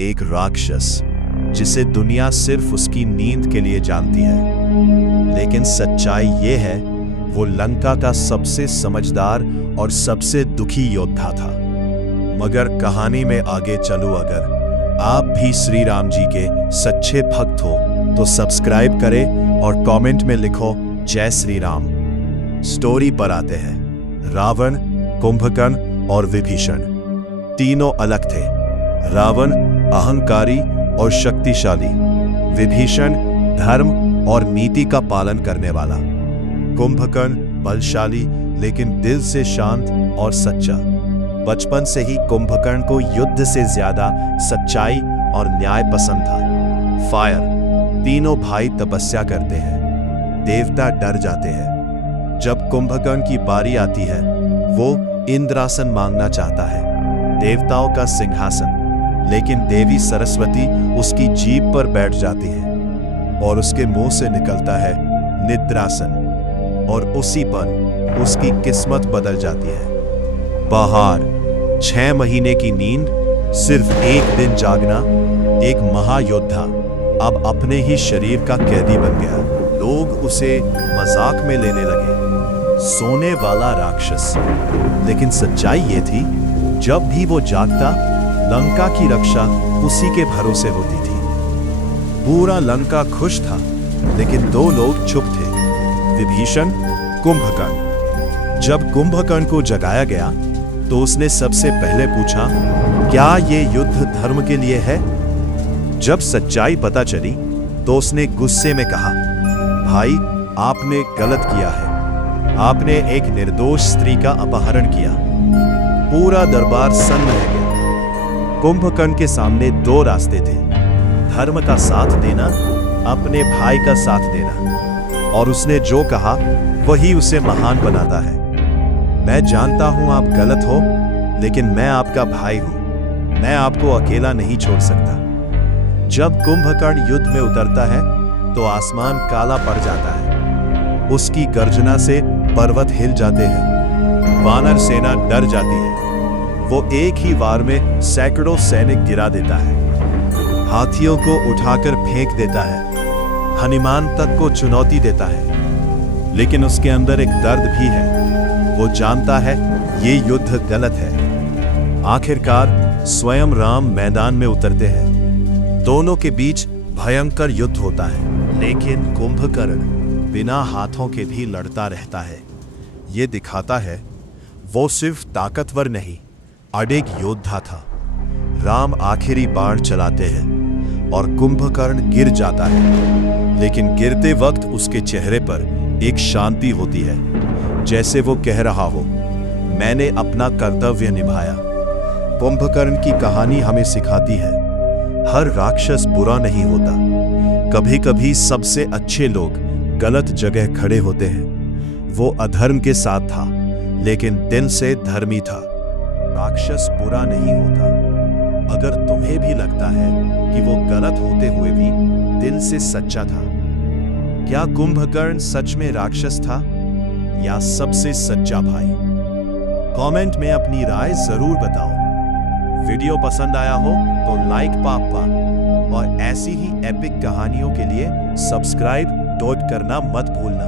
एक राक्षस जिसे दुनिया सिर्फ उसकी नींद के लिए जानती है। लेकिन सच्चाई ये है, वो लंका का सबसे समझदार और सबसे दुखी योद्धा था। मगर कहानी में आगे चलो, अगर आप भी श्री राम जी के सच्चे भक्त हो तो सब्सक्राइब करें और कमेंट में लिखो जय श्री राम। स्टोरी पर आते हैं। रावण, कुंभकर्ण और विभीषण तीनों अलग थे। रावण अहंकारी और शक्तिशाली, विभीषण धर्म और नीति का पालन करने वाला, कुंभकर्ण बलशाली लेकिन दिल से शांत और सच्चा। बचपन से ही कुंभकर्ण को युद्ध से ज्यादा सच्चाई और न्याय पसंद था। फायर, तीनों भाई तपस्या करते हैं, देवता डर जाते हैं। जब कुंभकर्ण की बारी आती है, वो इंद्रासन मांगना चाहता है, देवताओं का सिंहासन। लेकिन देवी सरस्वती उसकी जीभ पर बैठ जाती है और उसके मुंह से निकलता है निद्रासन, और उसी पर उसकी किस्मत बदल जाती है। बाहर 6 महीने की नींद, सिर्फ एक दिन जागना। एक महायोद्धा अब अपने ही शरीर का कैदी बन गया। लोग उसे मजाक में लेने लगे, सोने वाला राक्षस। लेकिन सच्चाई ये थी, जब भी वो जागता, लंका की रक्षा उसी के भरोसे होती थी। पूरा लंका खुश था, लेकिन 2 लोग चुप थे, विभीषण, कुंभकर्ण। जब कुंभकर्ण को जगाया गया तो उसने सबसे पहले पूछा, क्या ये युद्ध धर्म के लिए है? जब सच्चाई पता चली तो उसने गुस्से में कहा, भाई, आपने गलत किया है। आपने एक निर्दोष स्त्री का अपहरण किया। पूरा दरबार सन्न रह गया। कुंभकर्ण के सामने 2 रास्ते थे, धर्म का साथ देना, अपने भाई का साथ देना। और उसने जो कहा वही उसे महान बनाता है। मैं जानता हूं आप गलत हो, लेकिन मैं आपका भाई हूं। मैं आपको अकेला नहीं छोड़ सकता। जब कुंभकर्ण युद्ध में उतरता है तो आसमान काला पड़ जाता है। उसकी गर्जना से पर्वत हिल जाते हैं, वानर सेना डर जाती है। वो एक ही वार में सैकड़ों सैनिक गिरा देता है, हाथियों को उठाकर फेंक देता है, हनुमान तक को चुनौती देता है। लेकिन उसके अंदर एक दर्द भी है। वो जानता है ये युद्ध गलत है। आखिरकार स्वयं राम मैदान में उतरते हैं। दोनों के बीच भयंकर युद्ध होता है, लेकिन कुंभकर्ण बिना हाथों के भी लड़ता रहता है। ये दिखाता है वो सिर्फ ताकतवर नहीं, अडिग योद्धा था। राम आखिरी बाण चलाते हैं और कुंभकर्ण गिर जाता है, लेकिन गिरते वक्त उसके चेहरे पर एक शांति होती है, जैसे वो कह रहा हो, मैंने अपना कर्तव्य निभाया। कुंभकर्ण की कहानी हमें सिखाती है, हर राक्षस बुरा नहीं होता। कभी कभी सबसे अच्छे लोग गलत जगह खड़े होते हैं। वो अधर्म के साथ था, लेकिन दिल से धर्मी था। राक्षस बुरा नहीं होता। अगर तुम्हें भी लगता है कि वो गलत होते हुए भी दिल से सच्चा था, क्या कुंभकर्ण सच में राक्षस था या सबसे सच्चा भाई? कमेंट में अपनी राय जरूर बताओ। वीडियो पसंद आया हो तो लाइक पापा, और ऐसी ही एपिक कहानियों के लिए सब्सक्राइब करना मत भूलना।